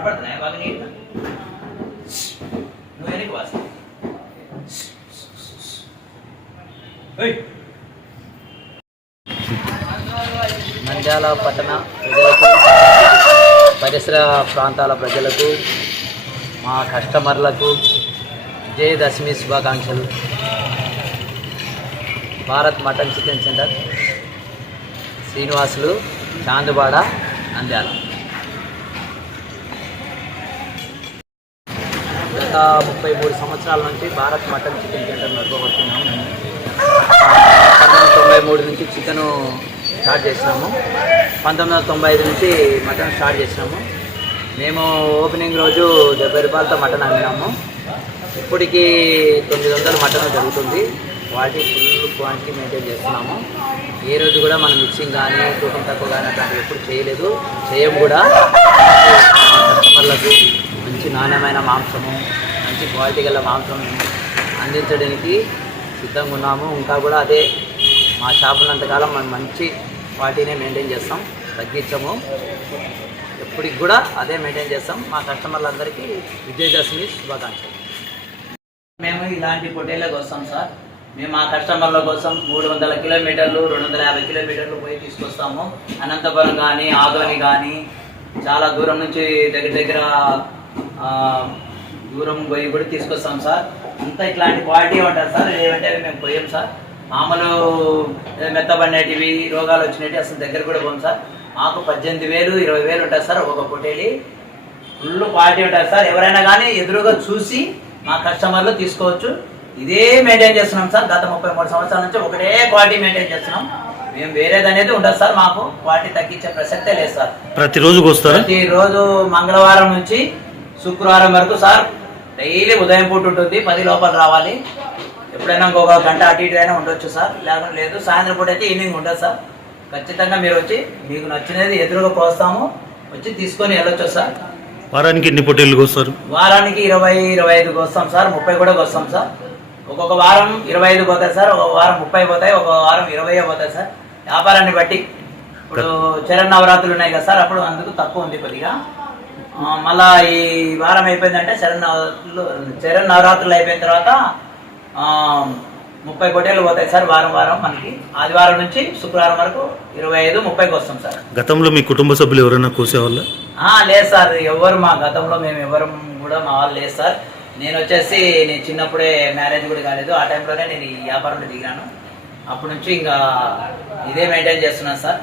కనపడుతున్నాయి బాగా నీట్ నువ్వు వెనక్కి వాసి నంద్యాల పట్టణ ప్రజలకు పరిసర ప్రాంతాల ప్రజలకు మా కస్టమర్లకు విజయదశమి శుభాకాంక్షలు. Bharat mutton chicken centre Srinivasulu Chandubada Nandyal. గత ముప్పై మూడు సంవత్సరాల నుంచి భారత్ మటన్ చికెన్ సెంటర్ నడుపబడుతున్నాము పంతొమ్మిది తొంభై మూడు నుంచి చికెను స్టార్ట్ చేసినాము. పంతొమ్మిది వందల తొంభై ఐదు నుంచి మటన్ స్టార్ట్ చేసినాము. మేము ఓపెనింగ్ రోజు డెబ్బై రూపాయలతో మటన్ అమ్మినాము. ఇప్పటికీ తొమ్మిది వందల మటన్ జరుగుతుంది. వాటి ఫుల్ క్వాంటిటీ మెయింటైన్ చేస్తున్నాము. ఏ రోజు కూడా మనం మిక్సింగ్ కానీ తూకం తక్కువ కానీ అట్లాంటివి ఎప్పుడు చేయలేదు. చేయము కూడా. కస్టమర్లకు మంచి నాణ్యమైన మాంసము మంచి క్వాలిటీ గల మాంసం అందించడానికి సిద్ధంగా ఉన్నాము. ఇంకా కూడా అదే మా షాపులంతకాలం మనం మంచి క్వాలిటీనే మెయింటైన్ చేస్తాం తగ్గించము. ఎప్పటికి కూడా అదే మెయింటైన్ చేస్తాం. మా కస్టమర్లందరికీ విజయదశమి శుభాకాంక్షలు. మేము ఇలాంటి పొటేళ్ళకి వస్తాం సార్. మేము మా కస్టమర్ల కోసం మూడు వందల కిలోమీటర్లు రెండు వందల యాభై కిలోమీటర్లు పోయి తీసుకొస్తాము. అనంతపురం కానీ ఆదోని కానీ చాలా దూరం నుంచి దగ్గర దగ్గర దూరం పోయి కూడా తీసుకొస్తాం సార్. అంతా ఇట్లాంటి క్వాలిటీ ఉంటుంది సార్? ఏమంటే మేము పోయాం సార్. మామూలు మెత్తబడినటివి రోగాలు వచ్చినవి అసలు దగ్గర కూడా పోం సార్. మాకు పద్దెనిమిది వేలు ఇరవై వేలు ఉంటుంది సార్ ఒక్కొక్క పొటేలి ఫుల్ క్వాలిటీ ఉంటుంది సార్. ఎవరైనా కానీ ఎదురుగా చూసి మా కస్టమర్లు తీసుకోవచ్చు. ఇదే మెయింటైన్ చేస్తున్నాం సార్. గత ముప్పై మూడు సంవత్సరాల నుంచి ఒకటే క్వాలిటీ మెయింటైన్ చేస్తున్నాం. మేము వేరేది అనేది ఉండదు సార్ మాకు. క్వాలిటీ తగ్గించే ప్రసక్తే లేదు సార్. ప్రతిరోజుకి వస్తారా? ప్రతిరోజు మంగళవారం నుంచి శుక్రవారం వరకు సార్ డైలీ ఉదయం పూట ఉంటుంది పది లోపల రావాలి. ఎప్పుడైనా ఇంకొక గంట అటు ఇటు అయినా ఉండొచ్చు సార్ లేకపోతే లేదు సాయంత్రం పూట అయితే ఈవినింగ్ ఉంటుంది సార్. ఖచ్చితంగా మీరు వచ్చి మీకు నచ్చినది ఎదురుగా పోస్తాము వచ్చి తీసుకొని వెళ్ళొచ్చు సార్. వారానికి ఎన్ని పొట్టేళ్ళకి వస్తారు వారానికి ఇరవై ఇరవై ఐదుకి వస్తాం సార్ ముప్పై కూడా వస్తాం సార్. ఒక్కొక్క వారం ఇరవై ఐదు పోతాయి సార్ ఒక వారం ముప్పై పోతాయి ఒక వారం ఇరవై పోతాయి సార్. వ్యాపారాన్ని బట్టి. ఇప్పుడు చరణ్ నవరాత్రులు ఉన్నాయి కదా సార్ అప్పుడు అందుకు తక్కువ ఉంది కొద్దిగా. మళ్ళా ఈ వారం అయిపోయిందంటే చరణ్ నవరాత్రులు చరణ్ నవరాత్రులు అయిపోయిన తర్వాత ఆ, ముప్పై పొట్టేలు పోతాయి సార్ వారం వారం మనకి. ఆదివారం నుంచి శుక్రవారం వరకు ఇరవై ఐదు ముప్పైకి వస్తాం సార్. గతంలో మీ కుటుంబ సభ్యులు ఎవరైనా కోసేవాళ్ళ? ఆ, లేదు సార్ ఎవరు మా గతంలో మేము ఎవరు కూడా మా వాళ్ళు లేదు సార్. నేను వచ్చేసి నేను చిన్నప్పుడే మ్యారేజ్ కూడా కాలేదు. ఆ టైంలోనే నేను ఈ వ్యాపారంలో దిగాను అప్పటి నుంచి ఇంకా ఇదే మెయింటైన్ చేస్తున్నాను సార్.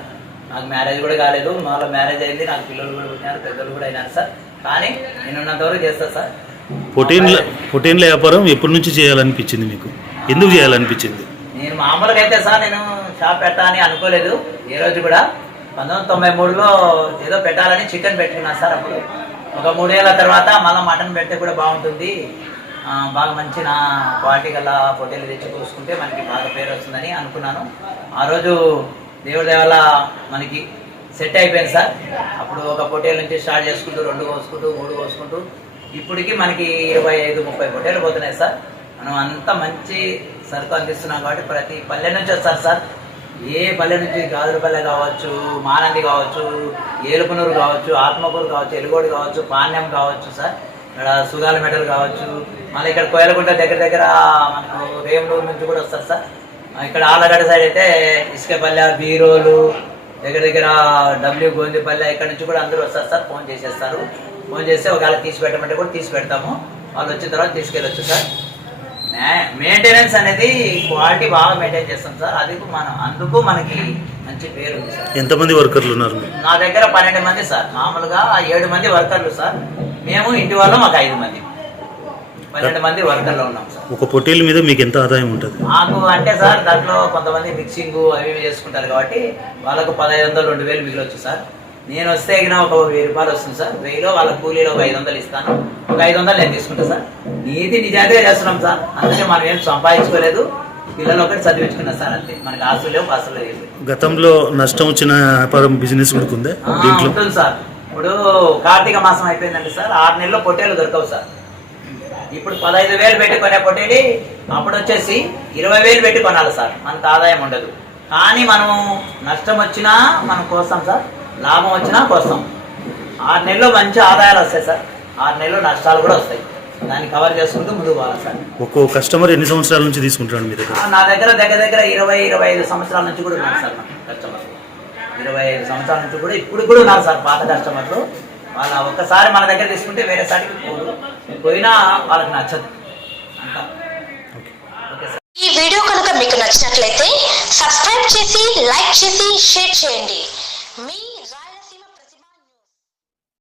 నాకు మ్యారేజ్ కూడా కాలేదు. వాళ్ళ మ్యారేజ్ అయింది. నాకు పిల్లలు కూడా పుట్టినారు పెద్దలు కూడా అయినారు సార్. కానీ నేను ఉన్నంత వరకు చేస్తాను సార్. పొటేన్ల పొటేన్ల వ్యాపారం ఎప్పటి నుంచి చేయాలనిపించింది మీకు? ఎందుకు చేయాలనిపించింది? నేను మామూలుగా అయితే సార్ నేను షాప్ పెట్టాలని అనుకోలేదు. ఏ రోజు కూడా. పంతొమ్మిది తొంభై మూడులో ఏదో పెట్టాలని చికెన్ పెట్టుకున్నాను సార్ అప్పుడు. ఒక మూడేళ్ళ తర్వాత మళ్ళీ మటన్ పెడితే కూడా బాగుంటుంది. బాగా మంచి నా క్వాలిటీ గల పొట్టేలు తెచ్చి కోసుకుంటే మనకి బాగా పేరు వస్తుందని అనుకున్నాను. ఆ రోజు దేవుడి దేవల్ల మనకి సెట్ అయిపోయింది సార్. అప్పుడు ఒక పొట్టేలు నుంచి స్టార్ట్ చేసుకుంటూ రెండు కోసుకుంటూ మూడు కోసుకుంటూ ఇప్పటికి మనకి ఇరవై ఐదు ముప్పై పొట్టేలు పోతున్నాయి సార్. మనం అంత మంచి సరుకు అందిస్తున్నాం కాబట్టి ప్రతి పల్లె నుంచి వస్తారు సార్. ఏ పల్లె నుంచి గాజులపల్లె కావచ్చు మానంది కావచ్చు ఏలుపునూరు కావచ్చు ఆత్మకూరు కావచ్చు ఎలుగోడు కావచ్చు పాణ్యం కావచ్చు సార్. ఇక్కడ సుగాల మెడల్ కావచ్చు. మళ్ళీ ఇక్కడ కోయలగుంట దగ్గర దగ్గర మనకు రేములూరు నుంచి కూడా వస్తారు సార్. ఇక్కడ ఆలగడ్డ సైడ్ అయితే ఇసుకపల్లె బీరోలు దగ్గర దగ్గర డబ్ల్యూ గోందిపల్లె ఇక్కడ నుంచి కూడా అందరూ వస్తారు సార్ ఫోన్ చేసేస్తారు. ఫోన్ చేస్తే ఒకవేళ తీసి పెట్టమంటే కూడా తీసి పెడతాము వాళ్ళు వచ్చిన తర్వాత తీసుకెళ్ళొచ్చు సార్. మెయింటెనెన్స్ అనేది క్వాలిటీ బాగా మెయింటైన్ చేస్తాం సార్. అది మనం అందుకు మనకి మంచి పేరు ఎంతమంది వర్కర్లు ఉన్నారు? నా దగ్గర పన్నెండు మంది సార్. మామూలుగా ఏడు మంది వర్కర్లు సార్. మేము ఇంటి వాళ్ళు మాకు ఐదు మంది. పన్నెండు మంది వర్కర్లు ఉన్నాం సార్. ఒక పొట్టేలు మీద మీకు ఎంత ఆదాయం ఉంటుంది? మాకు అంటే సార్ దాంట్లో కొంతమంది మిక్సింగ్ అవి ఇవి చేసుకుంటారు కాబట్టి వాళ్ళకు పదహైదు వందలు రెండు వేలు మిగిలొచ్చు సార్. నేను వస్తే ఎగిన ఒక వెయ్యి రూపాయలు వస్తుంది సార్. వెయ్యిలో వాళ్ళ కూలీలో ఒక ఐదు వందలు ఇస్తాను. ఒక ఐదు వందలు నేను తీసుకుంటా సార్. నీతి నిజాయితీగా చేస్తున్నాం సార్. అందుకే మనం ఏం సంపాదించుకోలేదు. పిల్లలు ఒకటి చదివించుకున్నా సార్ అంతే. మనకి ఆస్తులు లేవు పాసులు లేవు. గతంలో నష్టం వచ్చిన వ్యాపారం బిజినెస్ ఉంటుంది సార్. ఇప్పుడు కార్తీక మాసం అయిపోయిందండి సార్ ఆరు నెలల్లో పొట్టేలు దొరకవు సార్. ఇప్పుడు పదహైదు వేలు పెట్టి కొనే అప్పుడు వచ్చేసి ఇరవై వేలు పెట్టి కొనాలి సార్. మనకు ఆదాయం ఉండదు. కానీ మనం నష్టం వచ్చినా మనం కోస్తాం సార్. లాభం వచ్చినా కోస్తాం. ఆరు నెలలు మంచి ఆదాయాలు వస్తాయి సార్. ఆరు నెలలు నష్టాలు కూడా వస్తాయి. దాన్ని కవర్ చేసుకుంటూ ముందుకు పోవాలి సార్. ఒక్కో కస్టమర్ ఎన్ని సంవత్సరాల నుంచి తీసుకుంటాడు మీ దగ్గర? ఆ, నా దగ్గర దగ్గర దగ్గర ఇరవై ఇరవై ఐదు సంవత్సరాల నుంచి కూడా ఉన్నారు సార్ నాకు కస్టమర్లు. ఇరవై ఐదు సంవత్సరాల నుంచి కూడా ఇప్పుడు కూడా ఉన్నారు సార్ పాత కస్టమర్లు. వాళ్ళ ఒక్కసారి మన దగ్గర తీసుకుంటే వేరే సారికి పోదు. పోయినా వాళ్ళకి నచ్చదు. అంతా. Okay sir. ఈ వీడియో కనుక మీకు నచ్చినట్లయితే సబ్స్క్రైబ్ చేసి లైక్ చేసి షేర్ చేయండి. మీ